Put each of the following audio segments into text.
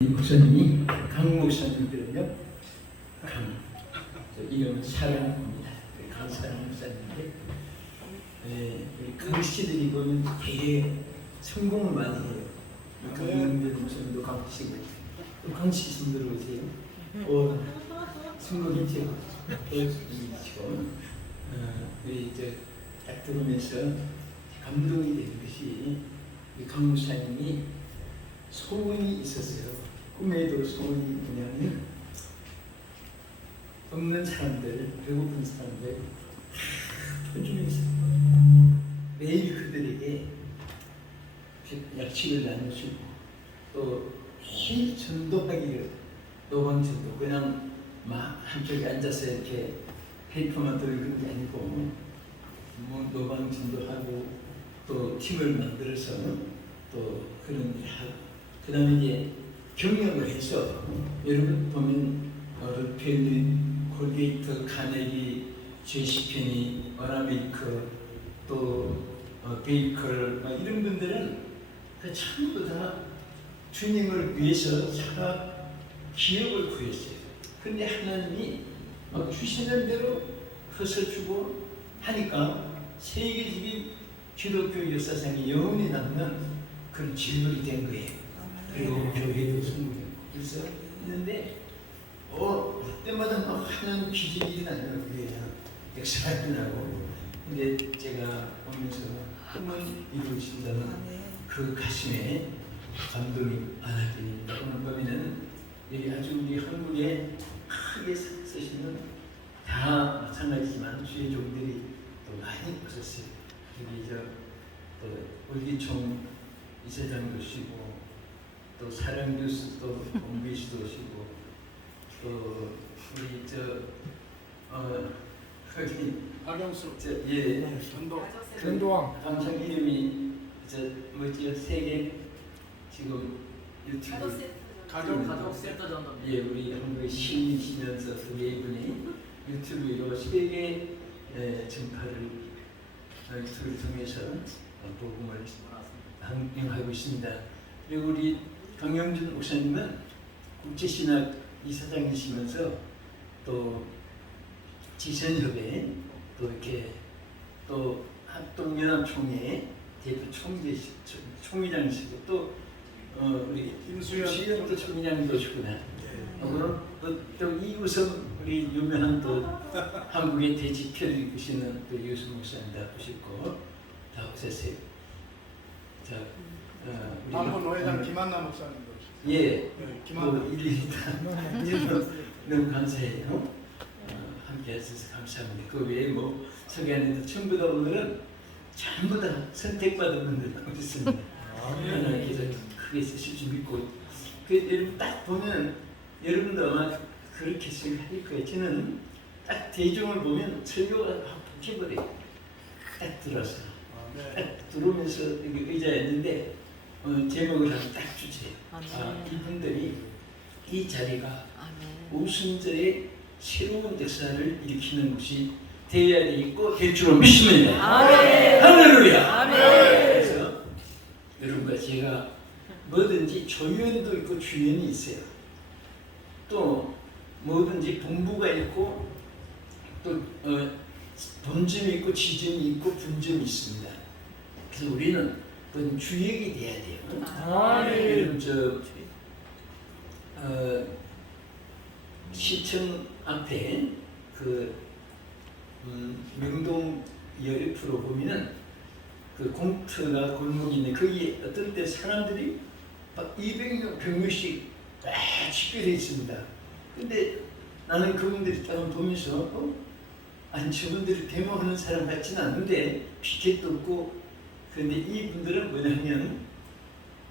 이 목사님이 강 목사님들은요, 이름은 사랑입니다. 강사랑 목사님인데, 강 씨들이 보면 되게 성공을 많이 해요. 강님들 목사님도 강 씨고, 또 강 씨 좀 들어오세요. 성공했죠. 지금 우리 딱 들으면서 감동이 되는 것이 강 목사님이 소원이 있었어요. 꿈에도 소원이 뭐냐면 없는 사람들, 배고픈 사람들 터주면서 매일 그들에게 약식을 나눠주고 또 매일 전도하기를, 노방 전도, 그냥 막 한쪽에 앉아서 이렇게 페이퍼만 들고 게 아니고 뭐 노방 전도하고 또 팀을 만들어서 또 그런 일을 하고, 그 다음에 이제 경영을 해서 여러분 보면 롯데필드, 콜게이트, 카네기, 제시페니, 어라메이크, 또 베이컬 이런 분들은 전부 다 주님을 위해서 살아 기업을 구했어요. 그런데 하나님이 주시는 대로 흩어 주고 하니까 세계적인 기독교 역사상에 영원히 남는 그런 질문이 된 거예요. 그리고 교회도 성공했고 그래서 했는데 그때마다 막 하나님 기적이 일어나요. 그게 역사가 일어나고. 근데 제가 보면서 꿈은 이루어진다는 그 가슴에 감동이 많아집니다. 오늘 보면은 여기 아주 우리 한국에 크게 쓰시는 다 마찬가지지만 주의 종들이 또 많이 오셨어요. 여기 또 월기총 이사장도 오시고, 또 사랑교수, 또 공비씨도 오시고, 또 우리 거기 박영수, 전도왕 감성 이름이 뭐지요? 세계 지금 유튜브 가족 센터 전도. 예, 우리 한국의 신이시면서 두 분이 유튜브로 세계 전파를 유튜브를 통해서 복음을 항명하고 있습니다. 그리고 우리 강영준 목사님은 국제신학 이사장이시면서 또 지선협회 또 이렇게 또 합동연합총회 대표 총회장이시고, 또 우리 임수연 또 총회장도 오시구나. 그럼 또 이우성 우리 유명한 또 한국의 대지표를 이끄시는 또 이우성 목사님도 오시고 다 오셨어요. 자, 남포 노회장 김한나 목사님도 오셨어요. 예, 김한나. 일일이 다 너무 감사해요. 함께 해주셔서 감사합니다. 그 외에 뭐 소개하는데 전부 다 오늘은 전부 다 선택받은 분들 오셨습니다. 하나님께서 크게 쓰실 줄 믿고, 여러분 딱 보면 여러분도 아마 그렇게 생각할 거예요. 저는 딱 대중을 보면 설교가 바뀌어버려요. 딱 들어서 딱 들어오면서 여기 의자에 있는데 제목을 하나 딱 주세요. 이분들이 이 자리가 오순절의 새로운 역사를 일으키는 곳이 되어야 되겠고 될 줄로 믿습니다. 할렐루야. 그래서 여러분과 제가 뭐든지 조연도 있고 주연이 있어요. 또 뭐든지 본부가 있고 또 본점이 있고 지점이 있고 분점이 있습니다. 그래서 우리는 그건 주역이 돼야 돼요. 여러분 시청 앞에 명동 옆으로 보면은 그 공터가 골목이 있는데 거기 어떤 때 사람들이 막 200명, 100명씩 다 집결해 있습니다. 근데 나는 그분들이 딱 보면서 아니 저분들이 데모하는 사람 같지는 않은데 피켓도 없고, 그런데 이분들은 뭐냐면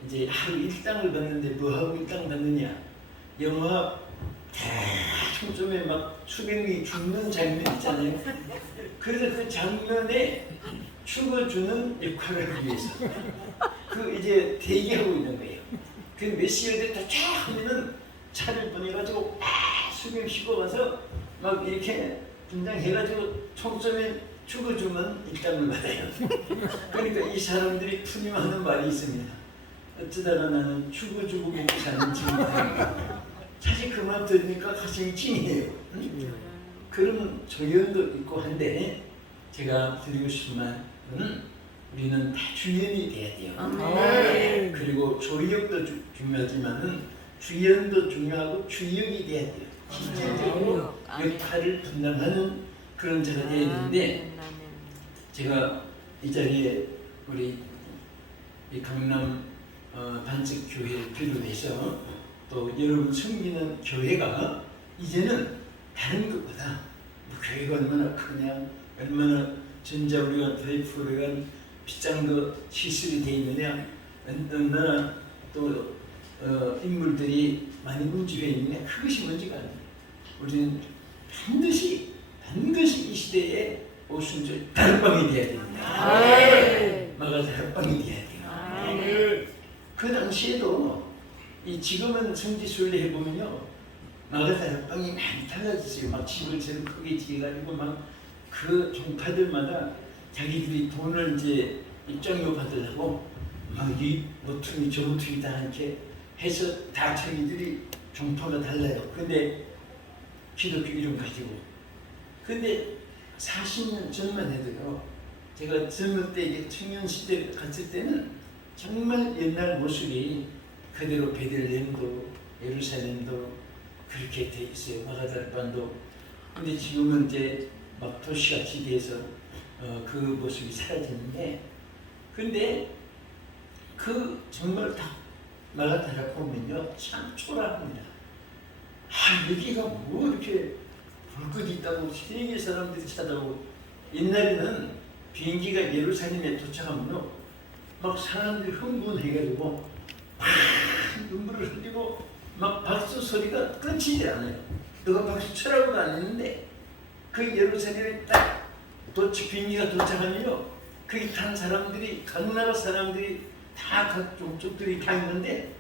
이제 하루 일당을 받는데 뭐하고 일당 받느냐, 영화 총점에 막 수백 명이 죽는 장면 있잖아요. 그래서 그 장면에 죽어주는 역할을 하기 위해서 이제 대기하고 있는 거예요. 그 몇 시에 다 쫙 하면은 차를 보내가지고 수백 명 싣고 가서 막 이렇게 분장해가지고 총점에 죽어주면 일당을 받아요. 그러니까 이 사람들이 푸념하는 말이 있습니다. 어쩌다가 나는 주고 먹고 사는 친구다. 사실 그 말 들으니까 가슴이 찡해요. 그런 조연도 있고 한데 제가 드리고 싶은 말은 우리는 다 주연이 돼야 돼요. 그리고 조력도 중요하지만은 주연도 중요하고 주역이 돼야 돼요. 실질적으로 역할을 분담하는 그런 자가 돼야 되는데 제가 이 자리에 우리 이 강남 단식 교회를 비롯해서 또 여러분 섬기는 교회가 이제는 다른 것보다 뭐 교회가 얼마나 크냐, 얼마나 전자 우리가 베이프가 빗장도 시설이 되어 있느냐, 얼마나 또 인물들이 많이 움직여 있느냐, 그것이 문제가 아니에요. 우리는 반드시 이 시대에 오순절 다락방이 돼야 됩니다. 마가 다락방이 돼야 돼요. 그 당시에도 지금은 성지순례 해보면요, 마가 다락방이 많이 달라졌어요. 막 집을 제일 크게 지어가지고 막 그 종파들마다 자기들이 돈을 이제 입장료 받으려고 막 이 모퉁이 저 모퉁이 다 이렇게 해서 다 자기들이 종파가 달라요. 근데 기독교 이름 가지고. 근데 40년 전만 해도요, 제가 젊을 때 이게 청년 시대 갔을 때는 정말 옛날 모습이 그대로 베들레헴도 예루살렘도 그렇게 돼 있어요. 마가다락방도. 근데 지금은 이제 막 도시같이 돼서 그 모습이 사라졌는데, 근데 그 정말 다 마가다락 보면요 참 초라합니다. 여기가 뭐 이렇게 불꽃이 있다고 세계 사람들이 찾아오고, 옛날에는 비행기가 예루살렘에 도착하면요 막 사람들이 흥분해가지고 막 눈물을 흘리고 막 박수 소리가 끊이지 않아요. 누가 박수 쳐라고도 안 했는데 그 예루살렘에 딱 비행기가 도착하면요 거기 탄 사람들이 각 나라 사람들이 다 각 종족들이 다 있는데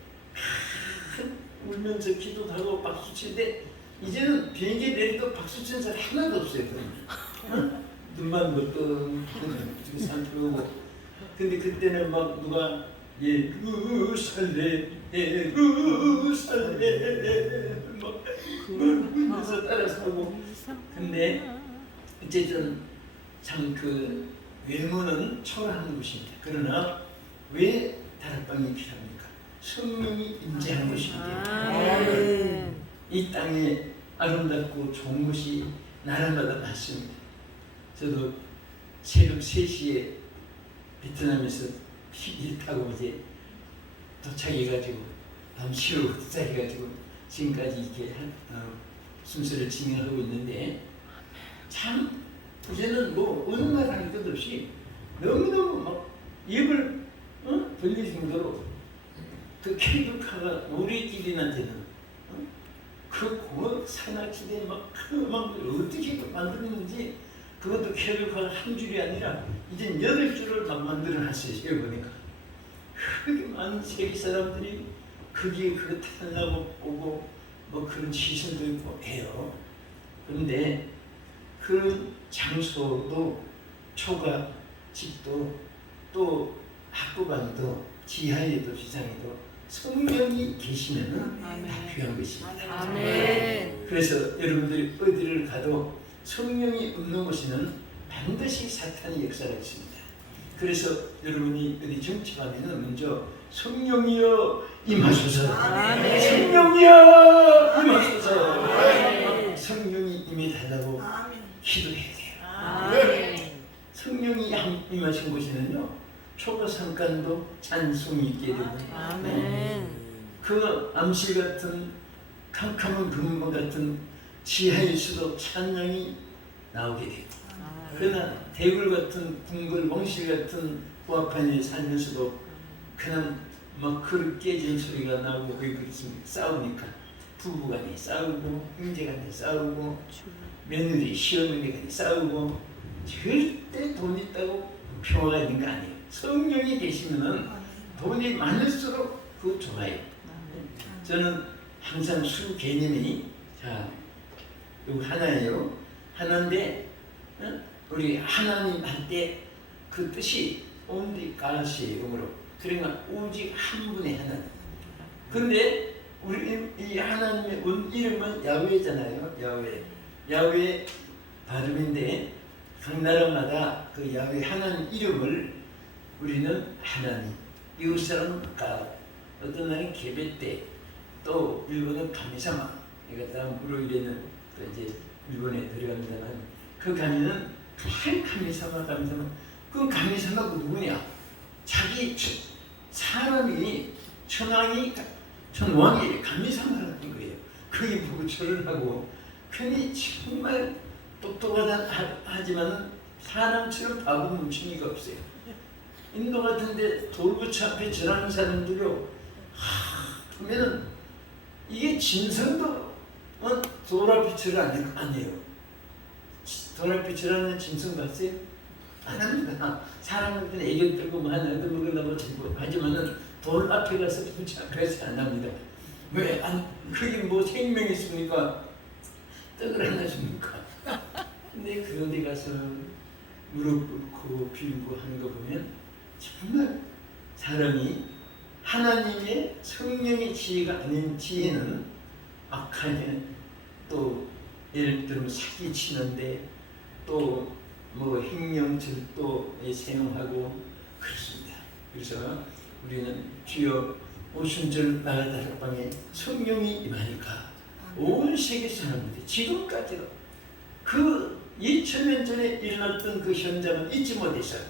울면서 기도도 하고 박수 치는데 이제는 비행기 내리도 박수 치는 사람 하나도 없어요. 눈만 먹고 산트고. 근데 그때는 막 누가 예루살렘 막 울면서 따라서 하고. 근데 어쨌든 참 그 외모는 초라한 것입니다. 그러나 왜 다락방이 필요합니까? 성령이 임재한 것입니다. 이 땅에 아름답고 좋은 것이 나라마다 많습니다. 저도 새벽 3시에 베트남에서 비행기 타고 이제 도착해가지고 밤 새우고 도착해가지고 지금까지 이렇게 순서를 진행하고 있는데, 참 이제는 뭐 어느 말 할 것 없이 너무너무 막 입을 벌릴 정도로 그 케이블카가 우리끼리한테는 그 공업 산악지대 막 어떻게 만들었는지, 그것도 케이블카가 한 줄이 아니라 이제 8줄을 막 만들어놨어요. 보니까 그렇게 많은 세계 사람들이 거기에 그거 타려고 오고 뭐 그런 시설도 있고 해요. 그런데 그 장소도 초가 집도 또 학구방도 지하에도 지상에도 성령이 계시면 다 필요한 것입니다. 아멘. 그래서 여러분들이 어디를 가도 성령이 없는 곳에는 반드시 사탄의 역사가 있습니다. 그래서 여러분이 어디 정치하면은 먼저 성령이여 임하소서, 성령이여 임하소서, 성령이 임해달라고 기도해야 돼요. 성령이 임하신 곳에는요 초가 삼간도 찬송이 있게 되고, 그 암실 같은 캄캄한 근본 같은 지하에서도 찬양이 나오게 되고, 그러나 대굴 같은 궁궐 몽실 같은 부합판에 살면서도 그냥 막 그릇 깨진 소리가 나오고, 왜 그렇습니까? 싸우니까 부부간에 싸우고 형제간에 싸우고 며느리 시어머니간에 싸우고, 절대 돈 있다고 평화가 있는 거 아니에요. 성령이 계시면은 돈이 많을수록 그거 좋아요. 저는 항상 수 개념이 이거 하나예요. 하나인데 우리 하나님 할 때 그 뜻이 only God이에요. 영어로 그러니까 오직 한 분의 하나님. 근데 우리 이 하나님의 이름은 야훼잖아요. 야훼 발음인데 각 나라마다 그 야훼 하나님 이름을 우리는 하나님, 이웃 사람은 가, 어떤 날은 게베떼, 또 일본은 가미사마. 이거 다음 무료일에는 또 이제 일본에 들어갑니다만 그 가미는 큰 가미사마. 그 가미사마가 누구냐? 자기 사람이 천왕이 가미사마라는 거예요. 그게 보고 절을 하고 괜히 정말 똑똑하다 하지만 사람처럼 바보 뭉치니가 없어요. 인도 같은데 돌부처 앞에 절하는 사람들요, 보면은 이게 짐승도 돌 앞에 절 안 해요. 돌 앞에 절하는 짐승 봤어요? 안 합니다. 사람은 그냥 애교 들고 뭐 하나 얻어먹으려고 하지만은 돌 앞에 가서 부처 앞에서 안 합니다. 왜? 그게 뭐 생명이 있습니까? 떡을 하나 줍니까? 근데 그런데 가서 무릎 꿇고 빌고 하는 거 보면 정말 사람이 하나님의 성령의 지혜가 아닌 지혜는 악하게, 또 예를 들면 사기치는데 또 뭐 행령절도에 사용하고 그렇습니다. 그래서 우리는 주여 오순절 나의 다락방에 성령이 임하니까 온 세계 사람들이 지금까지도 그 2000년 전에 일어났던 그 현장은 잊지 못했어요.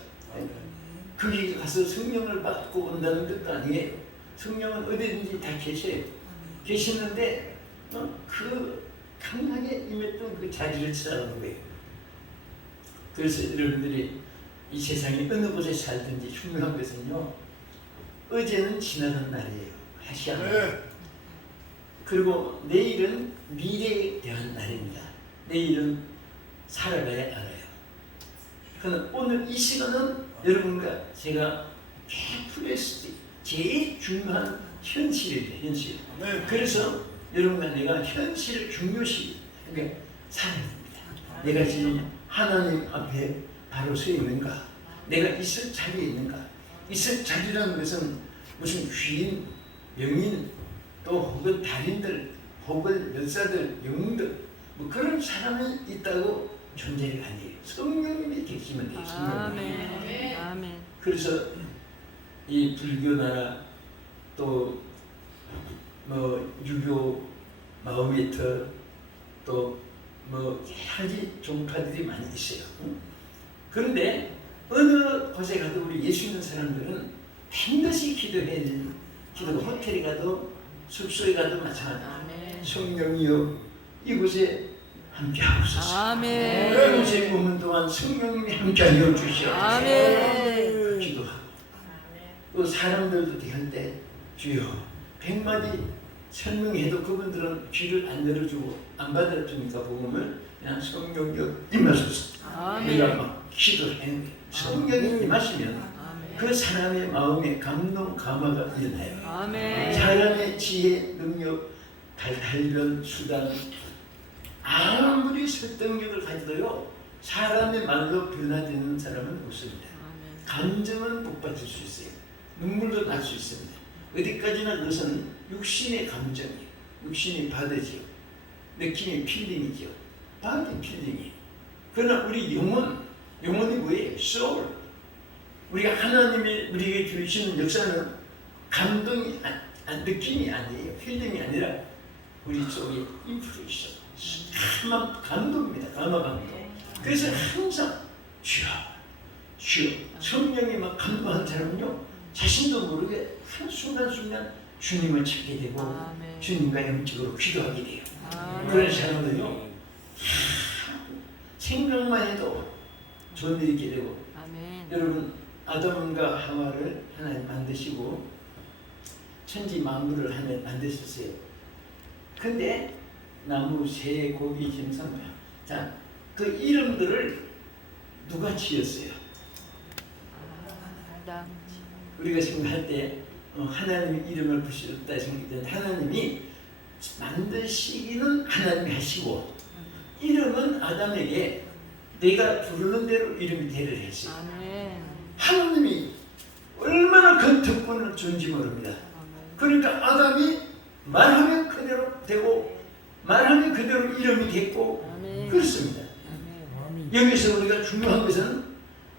거기 가서 성령을 받고 온다는 것도 아니에요. 성령은 어디든지 다 계세요. 계시는데 그 강하게 임했던 그 자리를 찾아가는 거예요. 그래서 여러분들이 이 세상에 어느 곳에 살든지 중요한 것은요, 어제는 지나간 날이에요. 하시아 날. 그리고 내일은 미래에 대한 날입니다. 내일은 살아가야 알아요. 그러나 오늘 이 시간은 여러분과 제가 캐프레스티 제일 중요한 현실이에요. 현실. 그래서 여러분과 내가 현실을 중요시 살아야 됩니다. 내가 지금 하나님 앞에 바로 서 있는가? 내가 있을 자리에 있는가? 있을 자리라는 것은 무슨 귀인, 영인, 또 혹은 달인들, 혹은 열사들, 영웅들 뭐 그런 사람이 있다고 존재가 아니에요. 성령님이 계시면 돼요. 성령님. 아멘. 그래서 이 불교 나라 또 뭐 유교 마오메트 또 뭐 여러 가지 종파들이 많이 있어요. 그런데 어느 곳에 가도 우리 예수 믿는 사람들은 반드시 기도해야 되는 기도가 호텔에 가도 숙소에 가도 마찬가지. 성령이여 이곳에 함께하옵소서. 아멘. 이곳에 오는 동안 성령님이 함께하여 주시옵소서. 아멘. 기도하고 또 사람들도 대할 때 주여 100마디 설명해도 그분들은 귀를 안 열어주고 안 받아주니까 복음을 그냥 성령이여 임하소서. 내가 막 기도해 성령이 임하시면 그 사람의 마음에 감동 감화가 일어나요. 아멘. 사람의 지혜 능력 달변 수단 아무리 설득력을 가지도요 사람의 말로 변화되는 사람은 없습니다. 감정은 복받을 수 있어요. 눈물도 날 수 있습니다. 어디까지나 그것은 육신의 감정이에요. 육신이 바다지요. 느낌이 필링이죠. 바디 필링이에요. 그러나 우리 영혼이 뭐예요? soul. 우리가 하나님이 우리에게 주시는 역사는 감동이 느낌이 아니에요. 필링이 아니라 우리 속에 인프루션, 감동입니다. 감동. 그래서 항상 주여 성령이 막 감동한 사람은요 자신도 모르게 한순간순간 주님을 찾게 되고 아멘. 주님과 영적으로 기도하게 돼요. 아멘. 그런 사람들요 생각만 해도 좋은 일이 있게 되고. 아멘. 여러분 아담과 하와를 하나님 만드시고 천지 만물을 하나님 만드셨어요. 근데 나무, 새, 고기, 짐승, 자, 그 이름들을 누가 지었어요? 아담. 우리가 생각할 때 하나님의 이름을 부르셨다 생각할 때 하나님이 만드시기는 하나님이 하시고 이름은 아담에게 내가 부르는 대로 이름이 대를 했어요. 아멘. 하나님이 얼마나 큰 특권을 준지 모릅니다. 그러니까 아담이 말하면 그대로 되고 말하면 그대로 이름이 됐고 그렇습니다. 여기서 우리가 중요한 것은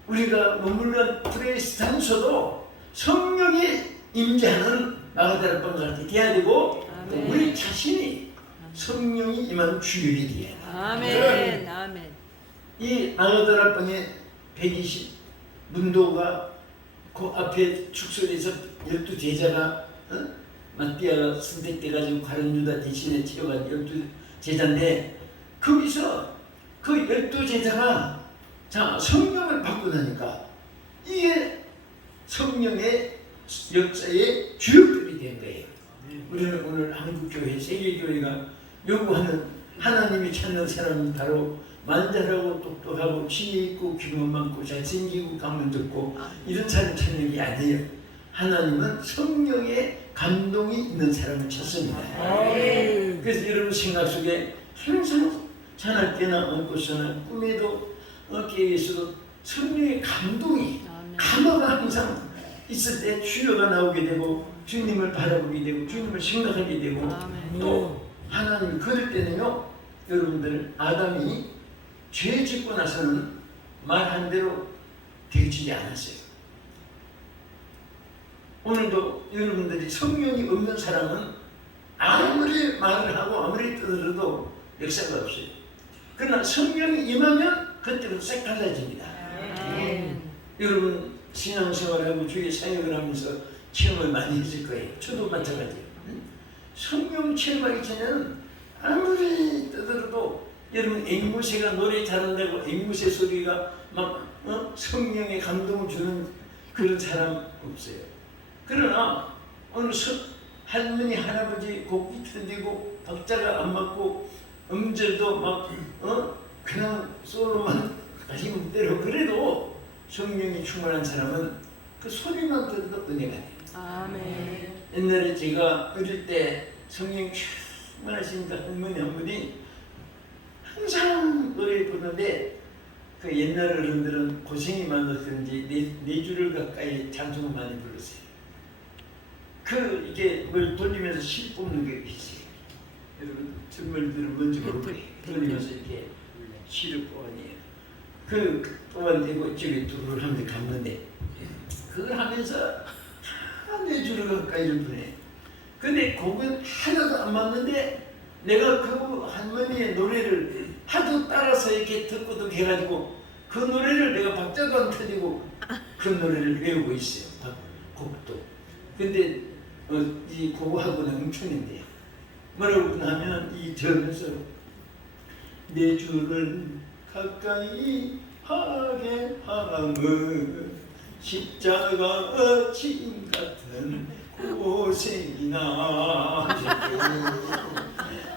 우리가 머물러 프레스탄서도 성령이 임재하는 마가다락방 같이 돼야 되고 또 우리 자신이 성령이 임하는 주역이 돼야 돼요. 아멘. 아멘. 이 마가다락방에 120 문도가 그 앞에 축소돼서 12제자가 마띠아가 선택돼가지고 가룟 유다 대신에 치러간 12제자인데 거기서 그 12제자가 자 성령을 받고 나니까 이게 성령의 역사의 주역들이 된 거예요. 우리는 오늘 한국교회 세계교회가 요구하는 하나님이 찾는 사람은 바로 만잘하고 똑똑하고 지혜 있고 기분 많고 잘생기고 가면 좋고 이런 사람 찾는 게 아니에요. 하나님은 성령의 감동이 있는 사람을 찾습니다. 그래서 여러분 생각 속에 항상 자날 때나 얹고서나 꿈에도 깨에서도 성령의 감동이 감화가 항상 있을 때 주여가 나오게 되고 주님을 바라보게 되고 주님을 생각하게 되고 또 하나님 그럴 때는요 여러분들 아담이 죄 짓고 나서는 말한 대로 되지지 않았어요. 오늘도 여러분들이 성령이 없는 사람은 아무리 말을 하고 아무리 떠들어도 역사가 없어요. 그러나 성령이 임하면 그때부터 싹 달라집니다. 여러분 신앙생활하고 주의 사역을 하면서 체험을 많이 했을 거예요. 저도 마찬가지예요. 성령 체험하기 전에는 아무리 떠들어도 여러분 앵무새가 노래 잘한다고 앵무새 소리가 막 성령의 감동을 주는 그런 사람 없어요. 그러나 오늘 할머니 할아버지 곡이 터지고 박자가 안 맞고 음절도 막 그냥 솔로만 가시면 대로 그래도 성령이 충만한 사람은 그 소리만 들어도 은혜가 돼요. 아멘. 옛날에 제가 어릴 때 성령이 충만하시니까 할머니 한 분이 항상 노래 부르는데 그 옛날 어른들은 고생이 많아서 그런지 네 줄을 가까이 찬송을 많이 불렀어요. 그 이게 뭘 돌리면서 실 뽑는 게 있어요. 여러분 젊은이들은 뭔지 모를 거예요. 돌리면서 이렇게 실을 뽑아내요. 그 뽑아내고 저기 둘을 한 대 감는데 그걸 하면서 네 줄을 가까이를 보내. 근데 곡은 하나도 안 맞는데 내가 그 할머니의 노래를 하도 따라서 이렇게 듣고도 해가지고 그 노래를 내가 박자도 안 터지고 그 노래를 외우고 있어요. 곡도. 근데 이 곡하고는 엄청인데 뭐라고 하면 이 절에서 내 줄을 가까이 하게 함은 십자가 진 같은 고생이나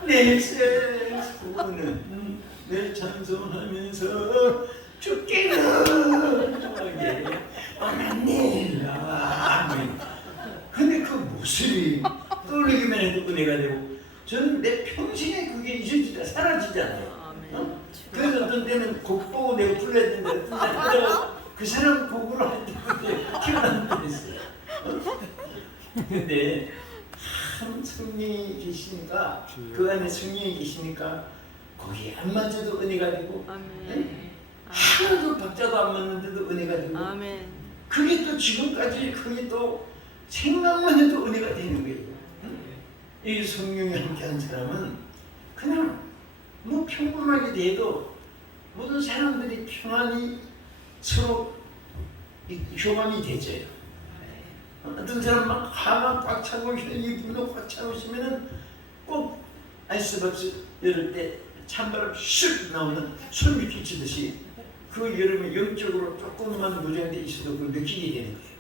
내 세상은 내 찬송하면서 죽기는 하게 아멘. 근데 그 모습이 떠올리기만 해도 은혜가 되고 저는 내 평생에 그게 잊어지지 사라지지 않아요. 그래서 어떤 때는 곡 보고 내가 불러야 된다 내가 그 사람 곡으로 할 때 태어난 때 있어요. 근데 참 성령이 계시니까 그 안에 성령이 계시니까 거기에 안 맞아도 은혜가 되고 하나도 박자도 안 맞는데도 은혜가 되고 그게 또 지금까지 그게 또 생각만 해도 은혜가 되는 거예요. 이 성령이 함께한 사람은 그냥 뭐 평범하게 돼도 모든 사람들이 평안이 서로 교감이 되죠. 어떤 사람 막 화가 꽉 차고 이 분노 꽉 차고 있으면은 꼭 아이스박스 열을 때 찬바람 슉 나오는 소리 끼치듯이 그 여름에 영적으로 조금만 무장돼 있어도 그걸 느끼게 되는 거예요.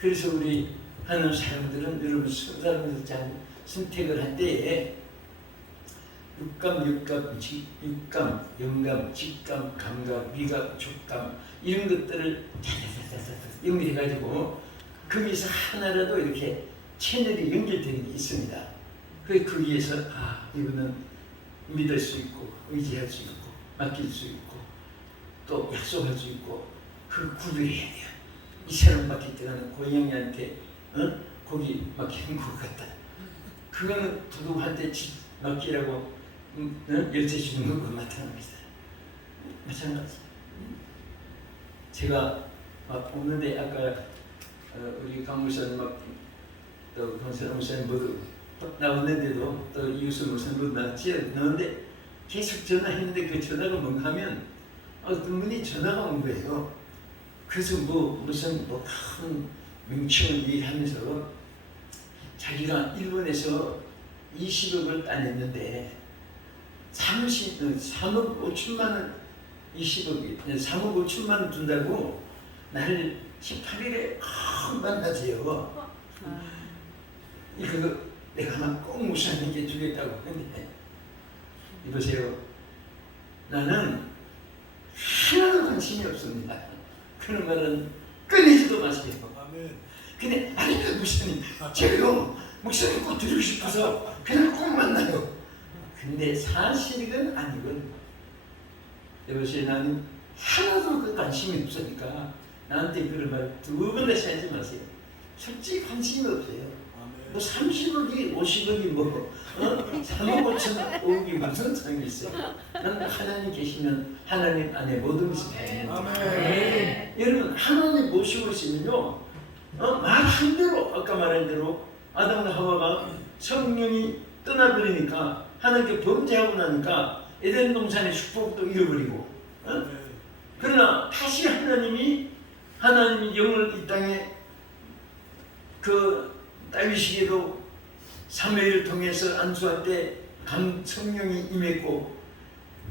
그래서 우리 하는 사람들은 여러분 사람들 잘 선택을 할 때에 육감, 영감, 직감, 감각, 미각, 촉감 이런 것들을 연결해가지고 거기서 하나라도 이렇게 채널이 연결되는 게 있습니다. 거기에서 이거는 믿을 수 있고 의지할 수 있고 맡길 수 있고 또 약속할 수 있고 그 구별해야 돼요. 이 사람 맡길 때는 고양이한테 고기 맡기는 것 같다. 그거는 도둑한테 집 맡기라고 열쇠 주는 것과 마찬가지다. 마찬가지. 제가 막 오는데 아까 우리 강무사님 또 강선 목사님 모두 나왔는데도 또 이웃수 목사님 모두 나왔는데 계속 전화했는데 그 전화가 뭔가 하면 어떤 분이 전화가 온 거예요. 그래서 무슨 큰 명칭을 얘기하면서 자기가 일본에서 20억을 따냈는데 3억 5천만 원 20억이 3억 5천만 원 준다고 나를 18일에 만나세요. 이거 내가 꼭 목사님께 주겠다고 했는데 이보세요. 나는 하나도 관심이 없습니다. 그런 말은 꺼내지도 마세요. 아멘. 근데 아니 목사님 제가요 목사님 꼭 드리고 싶어서 그냥 꼭 만나요. 근데 사실은 아니거든. 여보세요. 나는 하나도 그 관심이 없으니까 나한테 그런 말 두 번 다시 하지 마세요. 솔직히 관심이 없어요. 뭐 30억이 50억이 뭐 3억 5천억이 무슨 소용이 있어요. 나는 하나님 계시면 하나님 안에 모든 것이 다 있는 거예요. 여러분 하나님 모시고 있으면요 말 한 대로 아까 말한 대로 아담과 하와가 성령이 떠나버리니까 하나님께 범죄하고 나니까 에덴 동산의 축복도 잃어버리고 그러나 다시 하나님이 영을 이 땅에 그 다윗에게도 사무엘을 통해서 안수할 때 성령이 임했고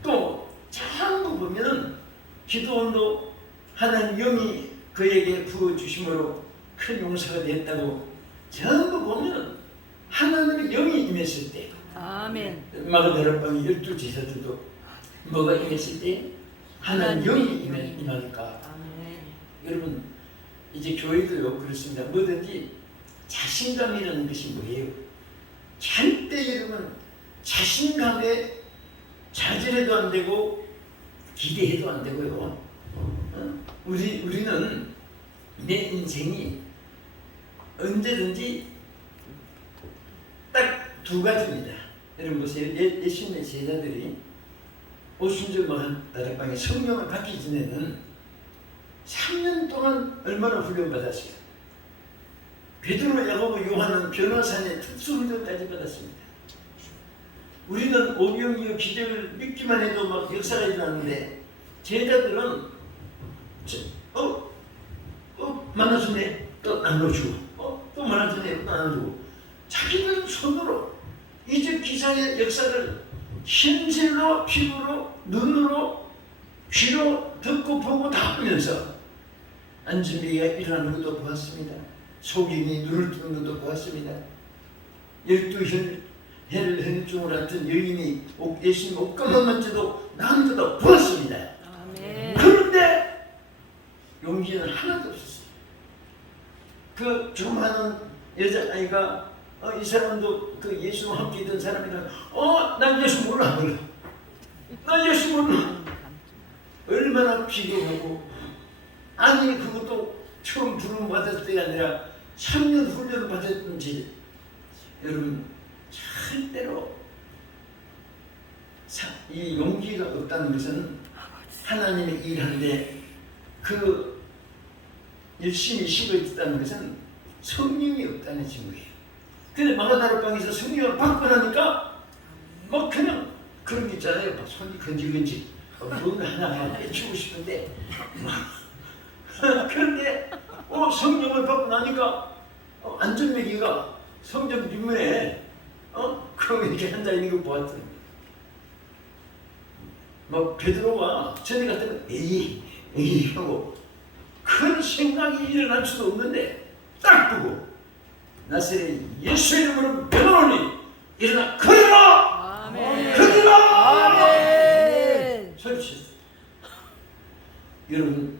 또 전부 보면은 기도원도 하나님 영이 그에게 부어주심으로 큰 용사가 되었다고 전부 보면 하나님의 영이 임했을 때 아멘. 마가다락방의 12제자들도 뭐가 임했을 때 하나님 영이 임하니까 아멘. 여러분 이제 교회도요 그렇습니다. 뭐든지 자신감이라는 것이 뭐예요? 절대 여러분 자신감에 좌절해도 안 되고 기대해도 안 되고요. 우리는 내 인생이 언제든지 딱 두 가지입니다. 여러분 보세요. 예수님의 제자들이 오순절 마가다락방에 성령을 받기 전에는 3년 동안 얼마나 훈련받았어요. 베드로, 야고보, 요한은 변호사의 특수훈련까지 받았습니다. 우리는 오병이어 기적을 믿기만 해도 막 역사가 일어나는데 제자들은 만나주네 또 나눠주고 또 만나주네 또 나눠주고 자기들 손으로 이적 기사의 역사를 현실로 피부로 눈으로 귀로 듣고 보고 다 하면서 안전비가 일어나는 것도 보았습니다. 속인이 눈을 뜨는 것도 보았습니다. 12해를 현중을 같은 여인이 예수님 옷가만 만져도 나은 것도 보았습니다. 아멘. 그런데 용기는 하나도 없었어요. 그 조그마한 여자아이가 이 사람도 그 예수와 함께 있던 사람이라 난 예수 몰라. 난 예수 몰라. 얼마나 비교하고 아니 그것도 처음 부름 받았을 때가 아니라 3년 훈련을 받았는지 여러분 절대로 이 용기가 없다는 것은 하나님의 일하는데 그 열심히 식을 있다는 것은 성령이 없다는 증거예요. 근데 마가다락방에서 성령을 받고 나니까 뭐 그냥 그런 게 있잖아요. 막 손이 건질건질 뭔가 하나 빼주고 싶은데 그런데 성령을 받고 나니까 안전매기가 성전 뒷문에 그럼 이렇게 앉아 있는 거 보았더니 막 베드로가 전에 갔더니 에이 하고 큰 생각이 일어날 수도 없는데 딱 보고 나사렛 예수 이름으로 명하노니 일어나 걸으라. 아멘. 걸으라. 아멘. 소리쳤어요. 여러분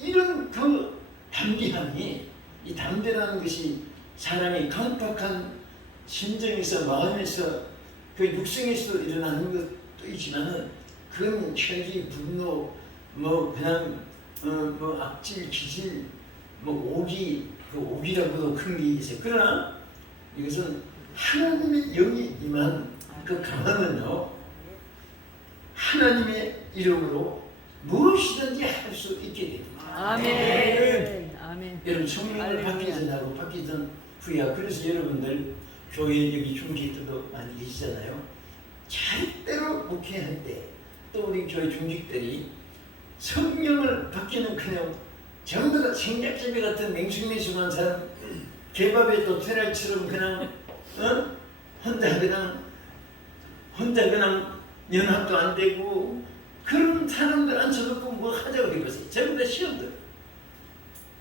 이런 그 담대함이 이 담대라는 것이 사람이 강팍한 심정에서 마음에서 그 육성에서 일어나는 것도 있지만은 그건 혈기 분노 뭐 그냥 뭐 악질 기질 뭐 오기, 그 오기라고도 큰 게 있어요. 그러나 이것은 하나님의 영이 임한 그 강함은요, 하나님의 이름으로 무엇이든지 할 수 있게 됩니다. 아멘. 아멘. 여러분 성령을 받기 전하고 받기 전 후야. 그래서 여러분들 교회 여기 중직들도 많이 계시잖아요. 절대로 목회할 때 또 우리 교회 중직들이 성령을 받기는 그냥 전부 다 생략제비 같은 맹숭맹숭한 사람, 개밥에 또 테랄처럼 그냥 혼자 그냥 연합도 안 되고 그런 사람들 앉혀놓고 뭐 하자고 이거지. 전부 다 시험들.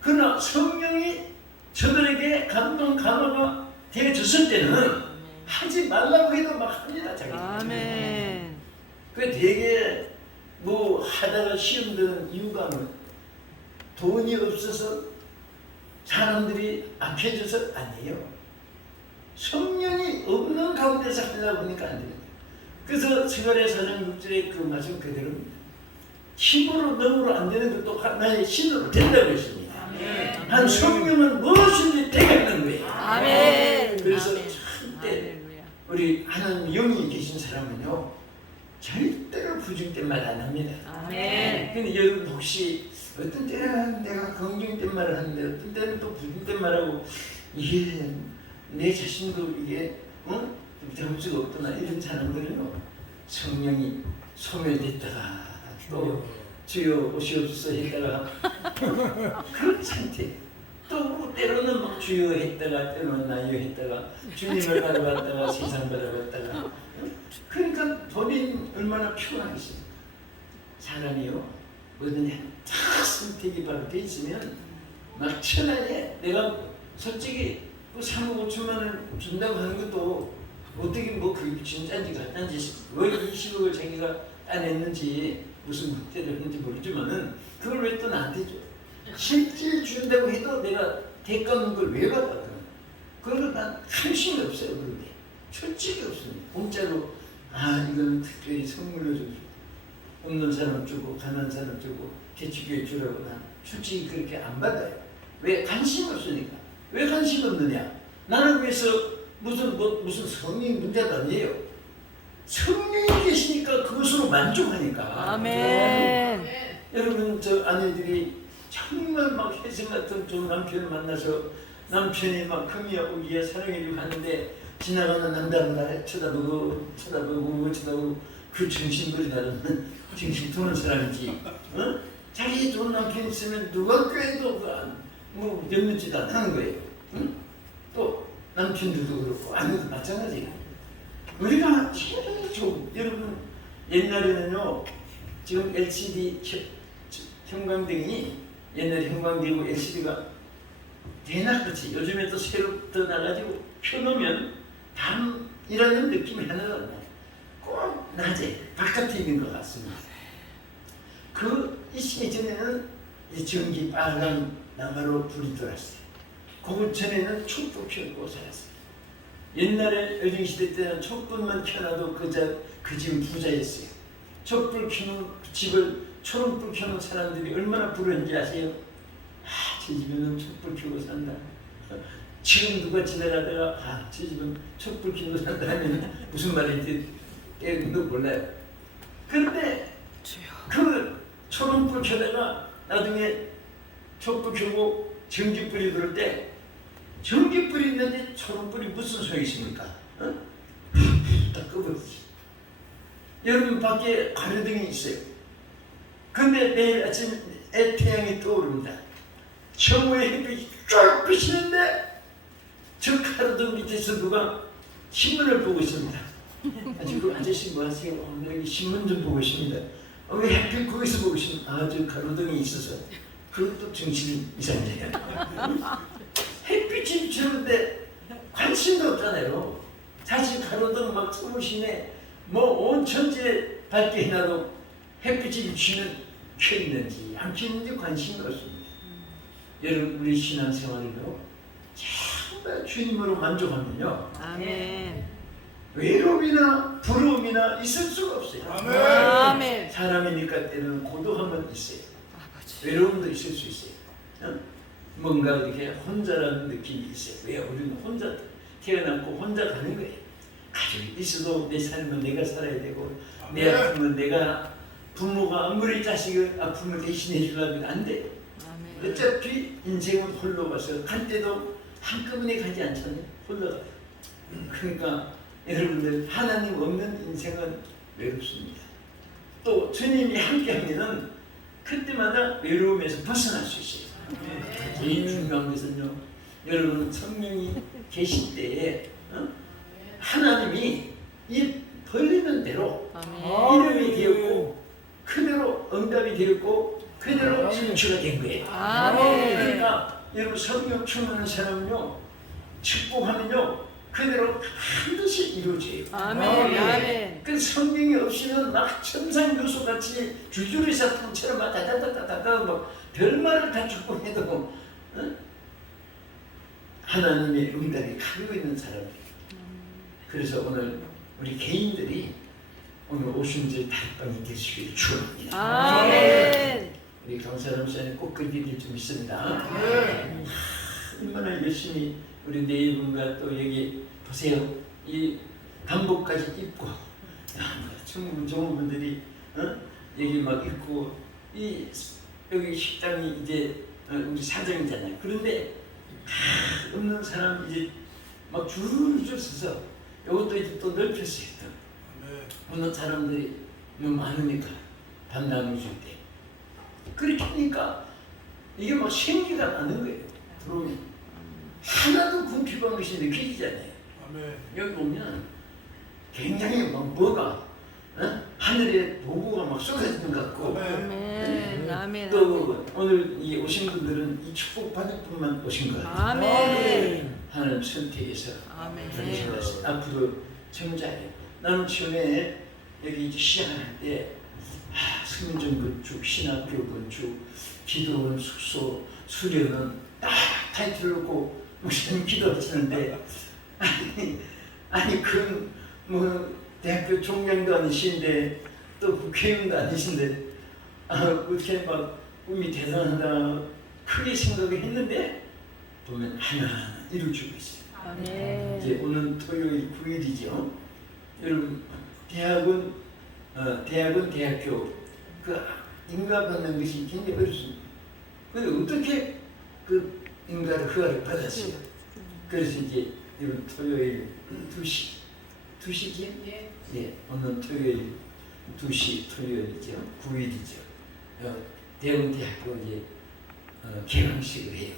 그러나 성령이 저들에게 감동 감화가 되어졌을 때는 하지 말라고 해도 막 합니다. 자기. 아멘. 그 되게 뭐 하다가 시험 드는 이유가 뭐 돈이 없어서 사람들이 악해져서 아니에요. 성령이 없는 가운데서 하려고 하니까 안 됩니다. 그래서 스가랴 4장 6절에 그 말씀 그대로입니다. 힘으로 능으로 안 되는 것도 하나의 신으로 된다고 했습니다. 한 성령은 무엇인지 되겠는 거예요. 아멘. 그래서 아멘. 절대 할렐루야. 우리 하나님 영이 계신 사람은요 절대로 부정된 말 안 합니다. 아멘. 근데 여러분 혹시 어떤 때는 내가 긍정된 말을 하는데 어떤 때는 또 부정된 말하고 이게 내 자신도 이게 잡을 수가 없구나 이런 사람들은요 성령이 소멸됐다가 또 주여 오시옵소서 했다가 그런 상태. 또 때로는 막 주여 했다가 때로는 나여 했다가 주님을 바라봤다가 세상 바라봤다가 그러니까 본인 얼마나 피곤하겠어요. 사람이요 뭐든지 다 선택이 바로 돼 있으면 막 천하에 내가 솔직히 그 3억 5천만 원 준다고 하는 것도 어떻게 뭐 그게 진짜인지 가짜인지 왜 20억을 자기가 따냈는지 무슨 목대를 했는지 모르지만은 그걸 왜 또 나한테 줘? 실질 준다고 해도 내가 대가 없는 걸 왜 받아? 그걸 난 관심이 없어요. 그런 게 솔직히 없습니다. 공짜로 이건 특별히 선물로 좀 없는 사람 주고 가난한 사람 주고 개척교회 주라고 난 솔직히 그렇게 안 받아요. 왜? 관심 없으니까. 왜 관심 없느냐? 나를 위해서 무슨 성령 문제가 아니에요. 성령이 계시니까 그것으로 만족하니까. 아멘. 여러분 저 아내들이 정말 막 혜성 같은 좋은 남편을 만나서 남편이 막 금이야 우기야 사랑해주고 하는데 지나가는 남자는 날 쳐다보고 그 정신들이 나는 정신 도는 사람이지. 자기 좋은 남편 있으면 누가 꾀도 뭐 염려지도 안 하는 거예요. 또 남편들도 그렇고 아내도 마찬가지예요. 우리가 제일 좋은 여러분 옛날에는요 지금 LCD 형광등이 옛날에 형광등이고 LCD가 대낮같이 요즘에 또 새로 더 나가지고 켜놓으면 밤이라는 느낌이 하나도 안 나요. 꼭 낮에 바깥에 있는 것 같습니다. 그 있기 전에는 전기 빨간 나무로 불이 들어왔어요. 그 전에는 촛불 켜고 살았어요. 옛날에 어린이시대 때는 촛불만 켜놔도 그 집은 부자였어요. 촛불 켜는 집을 초롱불 켜는 사람들이 얼마나 부러운지 아세요? 저 집에는 촛불 켜고 산다. 지금 누가 지나가다가 저 집은 촛불 켜고 산다 하면 무슨 말인지 깨도 몰라요. 그런데 그 초롱불 켜다가 나중에 촛불 켜고 전기불이 들을 때 전기불이 있는데 초롱불이 무슨 소용이 있습니까? 다 꺼버리지. 여러분 밖에 가로등이 있어요. 근데 내일 아침 태양이 떠오릅니다. 정오에 햇빛이 쫙 비치는데 저 가로등 밑에서 누가 신문을 보고 있습니다. 그 아저씨 뭐 하세요? 여기 신문 좀 보고 있습니다. 왜 햇빛 거기서 보고 있습니까? 저 가로등이 있어서 그것도 정신이 이상해요. 햇빛이 비치는데 관심도 없잖아요. 사실 가로등 막 서울시내 뭐 온 천지에 밝게 해놔도 햇빛이 비치면 켜 있는지 안 켜있는지 관심이 없습니다. 여러분 우리 신앙생활을요 정말 주님으로 만족하면요 아멘. 외로움이나 부러움이나 있을 수가 없어요. 아멘. 사람이니까 때는 고독함은 있어요. 아버지. 외로움도 있을 수 있어요. 뭔가 이렇게 혼자라는 느낌이 있어요. 왜 우리는 혼자 태어났고 혼자 가는 거예요. 가족이 있어도 내 삶은 내가 살아야 되고 내 아픔은 내가 부모가 아무리 자식의 아픔을 대신해 주려면 안 돼요. 아멘. 어차피 인생은 홀로 가서 갈 때도 한꺼번에 가지 않잖아요. 홀로 가요. 그러니까 여러분들 하나님 없는 인생은 외롭습니다. 또 주님이 함께하면은 그때마다 외로움에서 벗어날 수 있어요. 제일 중요한 것은요, 여러분 성령이 계실 때에 하나님이 입 벌리는 대로 이름이 되었고 그대로 응답이 되었고 그대로 성취가 된 거예요. 아멘. 그러니까 여러분 성령 충만한 사람은요, 축복하면요 그대로 반드시 이루어져요. 아멘. 아멘. 그 성령이 없이는 막 천상 요소 같이 줄줄이 사탕처럼 막 다다다다다다 막 별말을 다 축복해도 하나님의 응답이 가지고 있는 사람들. 그래서 오늘 우리 개인들이 오늘 오순절 다락방이 되시길 축원합니다. 아멘. 우리 강사람 씨는 꼭 그럴 일이 좀 있습니다. 얼마나 열심히 우리 네 분과 또 여기 보세요. 이 단복까지 입고 종업원들이 여기 막 입고 이 여기 식당이 이제 우리 사장이잖아요. 그런데 없는 사람 이제 막 줄줄 서서 이것도 이제 또 넓혔어요. 어느 사람들이 너무 많으니까 밥 나눠줄 때 그렇게 하니까 이게 막 생기가 나는 거예요. 들어오면 하나도 궁핍한 것이 느껴지잖아요. 여기 보면 굉장히 막 뭐가 하늘에 도구가 막 쏟아지는 것 같고 아멘. 아멘. 또 오늘 이 오신 분들은 이 축복 받을 분만 오신 것 같아요. 아멘. 하나님 선택해서 아멘. 보내주셨어요. 앞으로 정자예요. 나는 처음에 여기 시작할 때 승전 건축, 신학교 건축, 기도원 숙소, 수련원 딱 타이틀을 놓고 목사님 기도하시는데 아니 그건 뭐 대학교 총장도 아니신데 또 국회의원도 아니신데 그렇게 막 꿈이 대단하다 크게 생각을 했는데 보면 하나하나 이루어지고 있어요. 아멘. 이제 오늘 토요일 9일이죠. 여러분 대학은 대학교 그 인가받는 것이 굉장히 어렵습니다. 근데 어떻게 그 인가를 허가를 받았어요? 그래서 이제 이번 토요일 2시지? 예, 오늘 토요일 2시 토요일이죠. 9일이죠. 대원대학교 이제 개강식을 해요.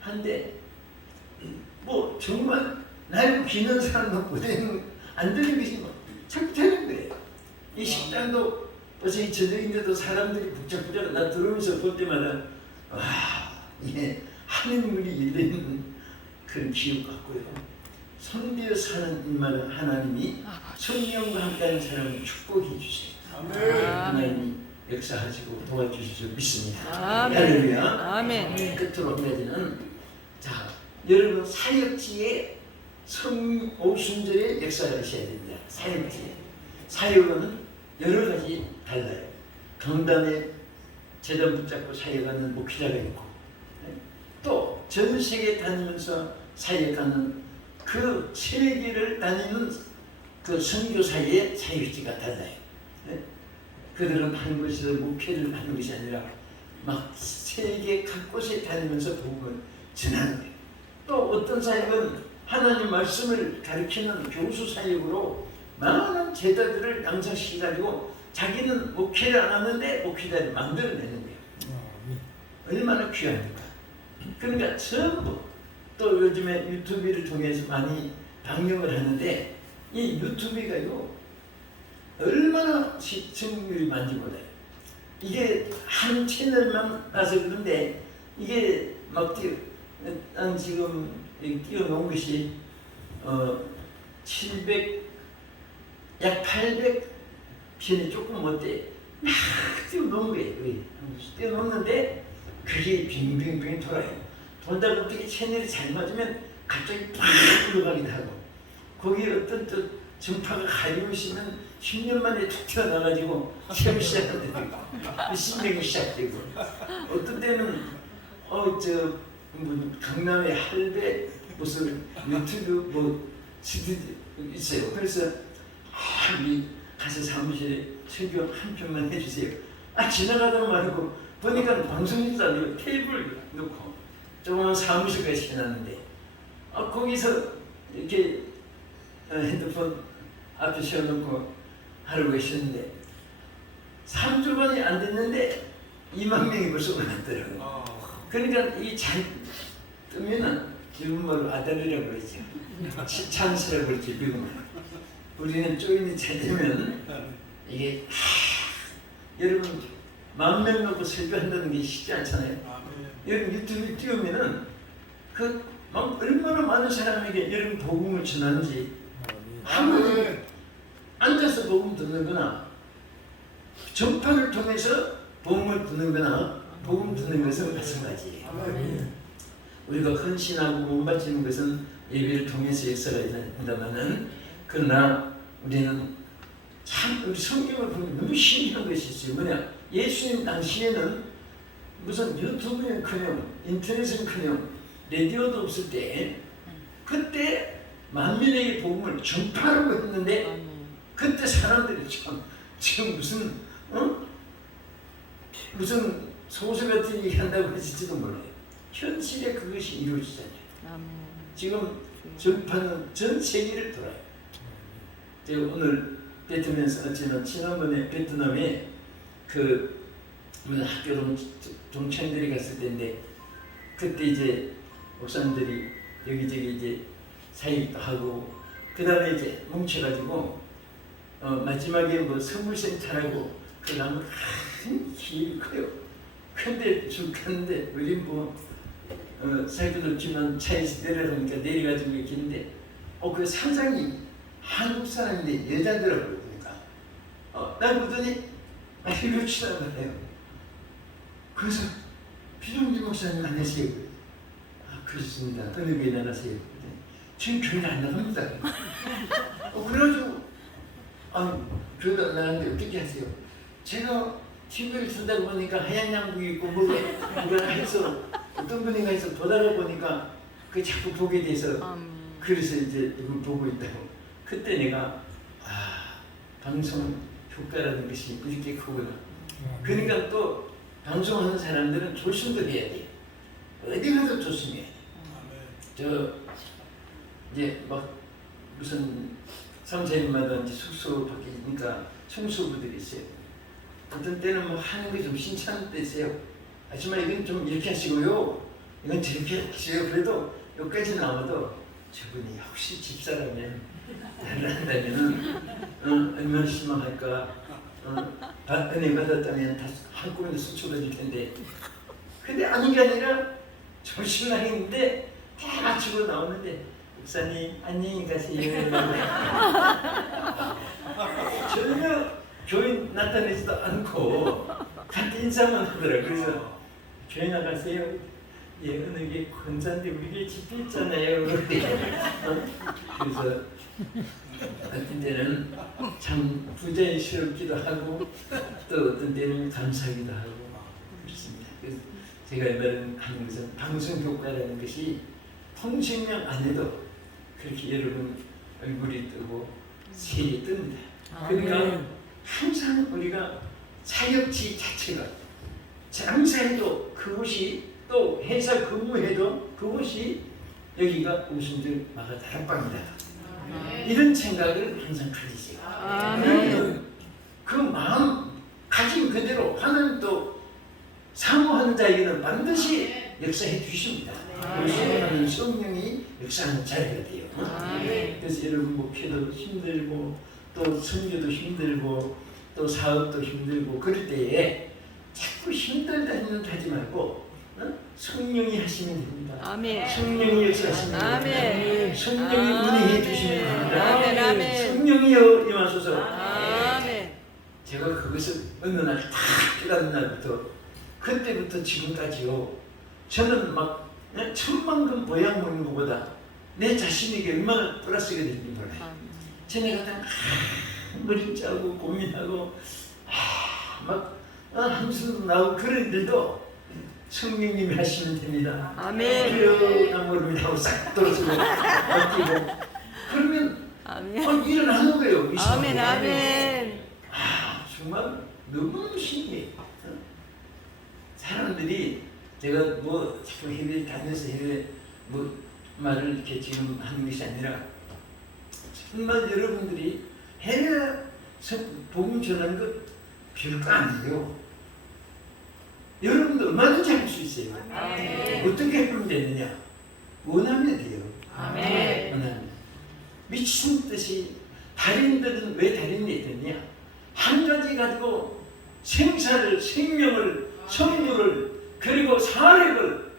한데 뭐 정말 날고 기는 사람도 보내는 안 되는 것이 막 자꾸 되는 거예요. 이 식당도 벌써 이 저녁인데도 사람들이 북적북적 나 들어오면서 볼 때마다 와 이게 하늘물이 열리는 그런 기억 같고요. 선비어 사는 일만은 하나님이 성령과 함께하는 사람을 축복해 주세요. 하나님이 역사하시고 도와주실 줄 믿습니다. 아멘. 할렐루야. 아멘. 끝으로 한 가지는 자 여러분 사역지에 오순절에 역사를 하셔야 됩니다. 사역지에 사역은 여러 가지 달라요. 강단에 재단 붙잡고 사역하는 목회자가 있고 또 전 세계 다니면서 사역하는 그 세계를 다니는 그 선교사의 사역지가 달라요. 그들은 한 곳에서 목회를 하는 것이 아니라 막 세계 각곳에 다니면서 복음을 전하는 거예요. 또 어떤 사역은 하나님 말씀을 가르치는 교수 사역으로 많은 제자들을 양성시켜가지고 자기는 목회를 안 하는데 목회자를 만들어내는 거예요. 얼마나 귀합니까? 그러니까 전부 또 요즘에 유튜브를 통해서 많이 방영을 하는데 이 유튜브가요 얼마나 시청률이 많은지 몰라요. 이게 한 채널만 봐서 그런데 이게 막 난 지금 띄워놓은 것이 700약 800편이 조금 못돼 막 띄워놓은 거예요. 띄워놓는데 그게 빙빙빙 돌아요. 돌다가 어떻게 채널이 잘 맞으면 갑자기 팍 올라가기도 하고 거기에 어떤 또 전파가 가려우시면 10년 만에 툭 튀어나가지고 시험 시작하게 되고 신명이 시작되고 어떤 때는 뭐 강남의 할배 무슨 유튜브 뭐 시리즈 있어요. 그래서 우리 가서 사무실에 설교 한 편만 해주세요. 지나가다 말고 보니까 방송인도 아니고 테이블 놓고 조그만 사무실까지 해놨는데 거기서 이렇게 핸드폰 앞에 세워놓고 하러 계셨는데 3주간이 안 됐는데 2만 명이 벌써 올랐더라고요. 그러니까 이 잘 뜨면은 일본말로 아다리라고 그러죠. 찬스라고 그러죠. 미국말. 우리는 조인이 잘 되면 이게 여러분 10,000명 놓고 설교한다는 게 쉽지 않잖아요. 여러분 유튜브에 띄우면은 막 얼마나 많은 사람에게 여러분 복음을 전하는지 한번 앉아서 복음 듣는 거나 전파를 통해서 복음을 듣는 거나 복음 듣는 것은 마찬가지예요. 우리가 헌신하고 몸바치는 것은 예배를 통해서 역사가 된다면은 그러나 우리는 참 우리 성경을 보면 너무 신기한 것이 있어요. 뭐냐? 예수님 당시에는 무슨 유튜브는커녕 인터넷은커녕 라디오도 없을 때 그때 만민에게 복음을 전파하려고 했는데 그때 사람들이 참 지금 무슨 소설 같은 얘기 한다고 했을지도 몰라요. 현실에 그것이 이루어지잖아요. 지금 전파는 전 세계를 돌아요. 제가 오늘 베트남에서 어찌나 지난번에 베트남에 무슨 학교 동창들이 갔을 때인데 그때 이제 목사님들이 여기저기 이제 사역도 하고 그 다음에 이제 뭉쳐가지고 마지막에 뭐 선물센터라고 그 나무 큰 길이 커요. 근데 쭉 갔는데 우리 뭐 사역도 없지만 차에서 내려가니까 내려가지고 이렇게 있는데 그 상상이 한국 사람인데 여자더라고요. 그러니까 난 보더니 이리로 치다가요. 그래서 비룡기 목사님 안녕하세요. 그렇습니다. 어느 교회 나가세요? 지금 교회는 안 나갑니다. 그래가지고 교회도 안 나가는데 어떻게 하세요? 제가 TV를 쓴다고 보니까 하얀 양복 입고 뭐가 해서 어떤 분인가 해서 보다가 보니까 그 자꾸 보게 돼서 그래서 이제 이걸 보고 있다고. 그때 내가 방송 효과라는 것이 이렇게 크구나. 그러니까 또 방송하는 사람들은 조심도 해야 돼. 어디 가도 조심해야 돼. 이제 막 무슨 3,4일마다 이제 숙소 바뀌니까 청소부들이 있어요. 어떤 때는 뭐 하는 게 좀 신찮은 때 있어요. 하지만 이건 좀 이렇게 하시고요. 이건 저렇게 하시고요. 그래도 여기까지 나와도 저분이 혹시 집사라면 나를 한다면은 얼마나 실망할까. 은혜 받았다면 다 한꺼번에 수출해줄 텐데. 근데 아닌 게 아니라 조심하겠는데 다 맞추고 나오는데 목사님 안녕히 가세요. 전혀 교인 나타내지도 않고 같은 인사만 하더라고요. 그래서 교회 나가세요. 예, 어느 게 권사인데 우리 집에 있잖아요. 그래서 어떤 때는 참 부자연스럽기도 하고 또 어떤 때는 감사하기도 하고 그렇습니다. 그래서 제가 말하는 것은 방송 효과라는 것이 통신명 안 해도 그렇게 여러분 얼굴이 뜨고 세이 뜹니다. 그러니까 항상 우리가 사역지 자체가 장사해도 그곳이 또 회사 근무해도 그곳이 여기가 우승들 마가 다락방이다. 이런 생각을 항상 가지세요. 그 마음 가진 그대로 하나님 또 사모하는 자에게는 반드시 역사해 주십니다. 그래서 성령이 역사하는 자리가 돼요. 그래서 여러분 목회도 힘들고 또 선교도 힘들고 또 사업도 힘들고 그럴 때에 자꾸 힘들다는 하지 말고 성령이 하시면 됩니다. 아멘. 성령이 역사하시면 됩니다. 성령이 운행해 주시면 됩니다. 아멘. 성령이여 임하소서. 아멘. 제가 그것을 어느 날 다 깨닫는 날부터 그때부터 지금까지요. 저는 막 1,000만큼 보양 먹는 것보다 내 자신에게 얼마나 플러스가 되는지 몰라요. 전에 가다가 머리 짜고 고민하고 막 한숨 나오고 그런 일도 성령님이 하시면 됩니다. 아멘. 기억나 모릅니다 하고 싹 떨어지고 벗기고 그러면 아멘. 일어나는 거예요. 이 아멘. 사람이. 아멘. 아 정말 너무너무 신기해. 사람들이 제가 뭐 자꾸 해외 다녀서 해외 뭐 말을 이렇게 지금 하는 것이 아니라 정말 여러분들이 해외에서 복음 전하는 것 별거 아니에요. 여러분도 얼마든지 할 수 있어요. 아멘. 어떻게 하면 되느냐? 원하면 돼요. 아멘. 원하면. 미친 듯이 달인들은 왜 달인이 됐냐? 한 가지 가지고 생사를, 생명을, 성물을 그리고 사력을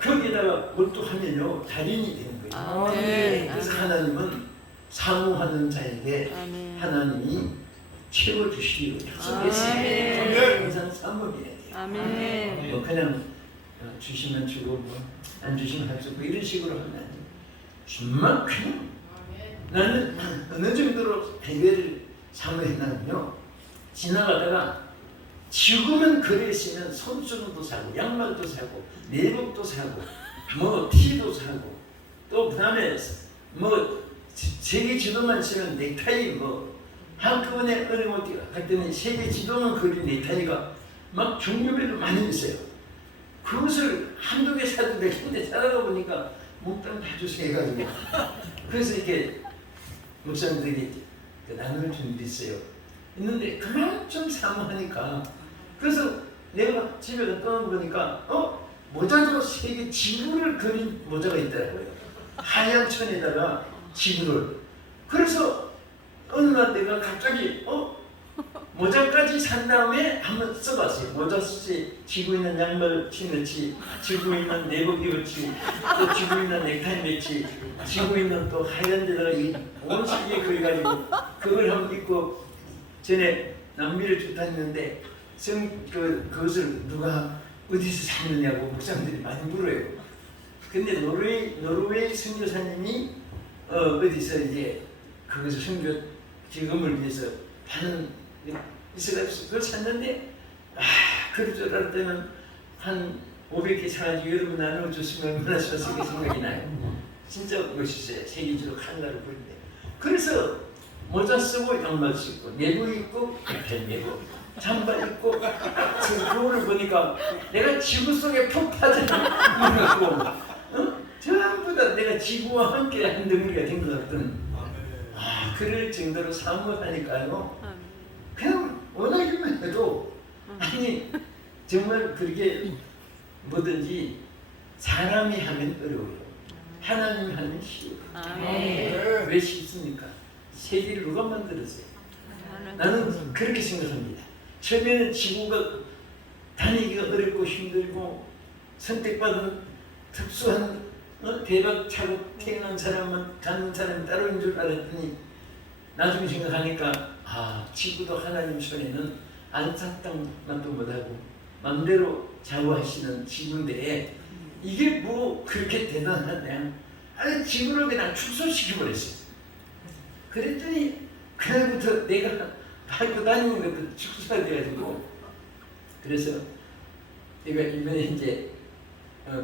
거기에다가 몰두하면요 달인이 되는 거예요. 아멘. 그래서 하나님은 사모하는 자에게 아멘. 하나님이 채워주시기로 아멘. 약속했습니다. 항상 사모해야 돼요. 아멘. 뭐 그냥 주시면 주고 뭐 안 주시면 할 수 없고 이런 식으로 하면 안 돼요. 정말 그냥 나는 어느 정도로 해결을 사모했냐면요. 지나가다가 지금은 그래 있으면 손수건도 사고 양말도 사고 내복도 사고 뭐 티도 사고 또 그다음에 뭐 세계 지도만 쓰면 넥타이 뭐 한꺼번에 어느 어디 갔더니 세계 지도만 그린 넥타이가 막 종류별로 많이 있어요. 그것을 한두 개 사도 되겠는데 사다가 보니까 몽땅 다 주세요 해가지고 그래서 이렇게 목사님들이 나눌 준비 있어요. 있는데 그만큼 사모하니까 그래서 내가 집에 갔다 보니까 모자도 세계 지구를 그린 모자가 있더라고요. 하얀 천에다가 지구를. 그래서 어느 날 내가 갑자기 모자까지 산 다음에 한번 써봤어요. 모자 쓰지, 지구 있는 양말 신었지, 지구 있는 내복 입었지, 또 지구 있는 넥타이 맸지, 지구 있는 또 하얀 데다가 온 시기에 그래가지고 그걸 한번 입고 전에 남미를 쭉 다녔는데 그것을 누가 어디서 샀느냐고 목사님들이 많이 물어요. 근데 노르웨이 선교사님이 어디서 이제 그것을 선교 지금을 위해서 파는 있어가지고 그걸 샀는데 그럴 줄 알았더니 한 500개 사가지고 여러분 나눠줬으면 얼마나 좋았을까 생각이 나요. 진짜 멋있어요. 세계적으로 하나로 보이는데 그래서 모자 쓰고 양말 쓰고 내복 입고 넥타이 메고 잠바 입고 그거를 보니까 내가 지구 속에 푹 빠져있고 전부 다 내가 지구와 함께 한 덩어리가 된 것 같은 그럴 정도로 사모하니까요. 그냥 원하기만 해도 아니 정말 그렇게 뭐든지 사람이 하면 어려워요. 하나님이 하면 쉬워요. 아멘. 왜 쉽습니까? 세계를 누가 만들었어요? 나는 그렇게 생각합니다. 처음에는 지구가 다니기가 어렵고 힘들고 선택받은 특수한 대박차고 태어난 사람은 가는 사람이 따로인 줄 알았더니 나중에 생각하니까 지구도 하나님 손에는 안상땅만도 못하고 맘대로 좌우하시는 지구인데 이게 뭐 그렇게 대단하냐? 아니 지구를 그냥 축소시켜버렸어요. 그랬더니 그날부터 내가 밟고 다니는 것도 축소가 돼가지고 그래서 내가 이번에 이제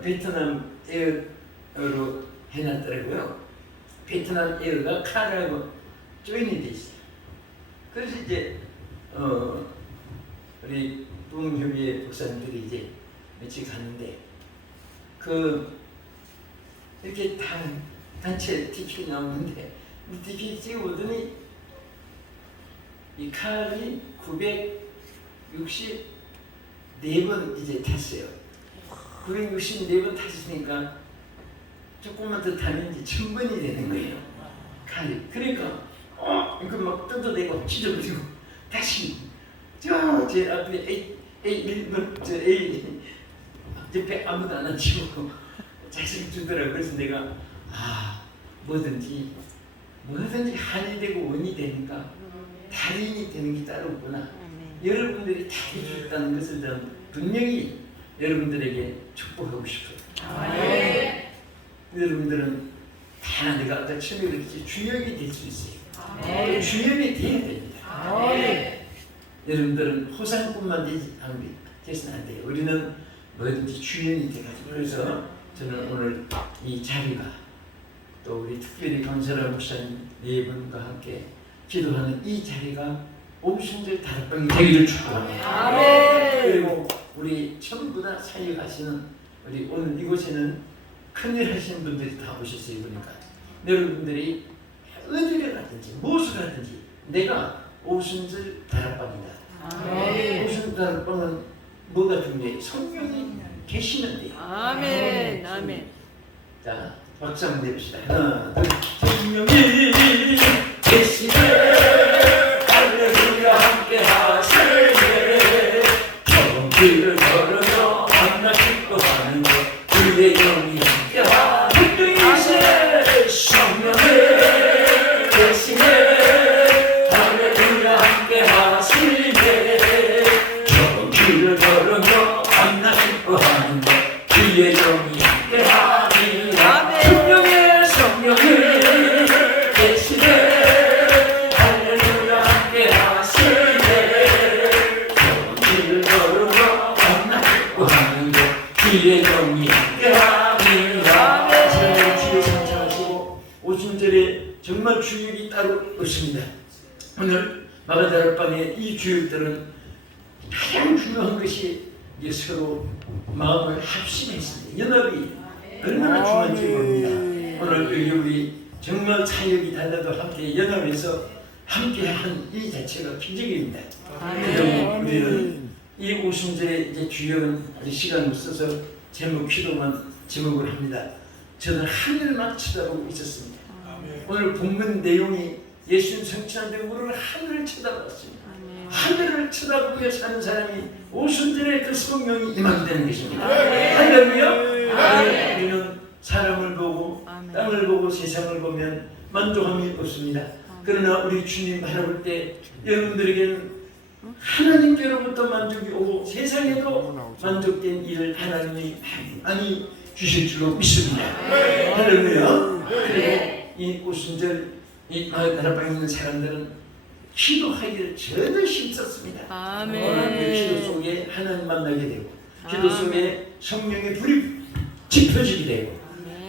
베트남 에어로 해놨더라고요. 베트남 에어가 카라고 조인이 돼 있어요. 그래서 이제 우리 부흥협의회 목사님들이 이제 며칠 갔는데 이렇게 다 단체 티켓이 나오는데 이 티켓 찍어보더니 이 칼이 964번 이제 탔어요. 964번 탔으니까 조금만 더 타면 이제 1000번이 되는 거예요. 칼이. 그러니까 이거 막 뜯어내고 찢어버리고 다시 제 앞에 A1번 A 옆에 아무도 안 앉히고 자식 주더라고요. 그래서 내가 뭐든지 한이 되고 원이 되니까 달인이 되는 게 따로 없구나. 여러분들이 달인이 있다는 것을 저는 분명히 여러분들에게 축복하고 싶어요. 여러분들은 다 내가 아까 처음에 그랬지 주역이 될 수 있어요. 주역이 돼야 됩니다. 여러분들은 호상뿐만 되지 않으면 안 돼요. 우리는 뭐든지 주연이 돼가지고 그래서 저는 오늘 이 자리가 또 우리 특별히 강철아 목사님 네 분과 함께 기도하는 이 자리가 오순절 다락방이 되기를 축복합니다. 아멘. 그리고 우리 전부 다 사역하시는 우리 오늘 이곳에는 큰일 하시는 분들이 다 오셨어요. 그러니까 여러분들이 어디를 가든지 무엇을 하든지 내가 오순절 다락방이다. 아멘. 오순절 다락방은 뭐가 중요해? 성령이 계시면 돼요. 아멘. 아멘. 자, 박수 한번 내봅시다. 하나, 둘, 성령이 계시네. 할렐루야 함께 하시네. 길을 걸어서 만나 기뻐하는 것 그의 영이 함께하 분명히세 성령이 계시네. 할렐루야 함께 하시네. 저 길을 걸어서 만나 기뻐하는 것 그의 영이 함께하니라. 성령의 성령이 계시네. 할렐루야 함께 하시네. 길을 걸어서 만나 기뻐하는 것 주의 영이 함께하니라. 사랑하는 주의 성찬하시고 오순절에 정말 주일이 따로 없습니다. 오늘 마가다락방의 이 주일들은 가장 중요한 것이 이제 서로 마음을 합심했습니다. 연합이 얼마나 중요한지 모릅니다. 오늘 우리 정말 사역이 달라도 함께 연합해서 함께한 이 자체가 기적입니다. 그래서 우리는 이 오순절에 이제 주요한 시간을 써서 제목 기도만 제목을 합니다. 저는 하늘만 쳐다보고 있었습니다. 오늘 본문 내용이 예수님 성취하는데 우리는 하늘을 쳐다봤습니다. 하늘을 쳐다보며 사는 사람이 오순절에 그 성령이 임하게 되는 것입니다. 할렐루야. 우리는 사람을 보고 땅을 보고 세상을 보면 만족함이 없습니다. 그러나 우리 주님 바라볼 때 여러분들에게는 하나님께로부터 만족이 오고 세상에도 만족된 일을 하나님이 많이 주실 줄로 믿습니다. 할렐루야. 그리고 이 오순절 이 마가다락방에 있는 사람들은 기도하기를 전혀 힘썼습니다. 오늘 그 기도 속에 하나님 만나게 되고 기도 속에 성령의 불이 지펴지게 되고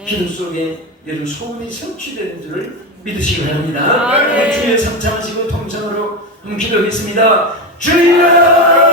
기도 속에 여러분 소원이 성취되는 줄을 믿으시기 바랍니다. 주의 삼창하시고 통성으로 기도하겠습니다. 주여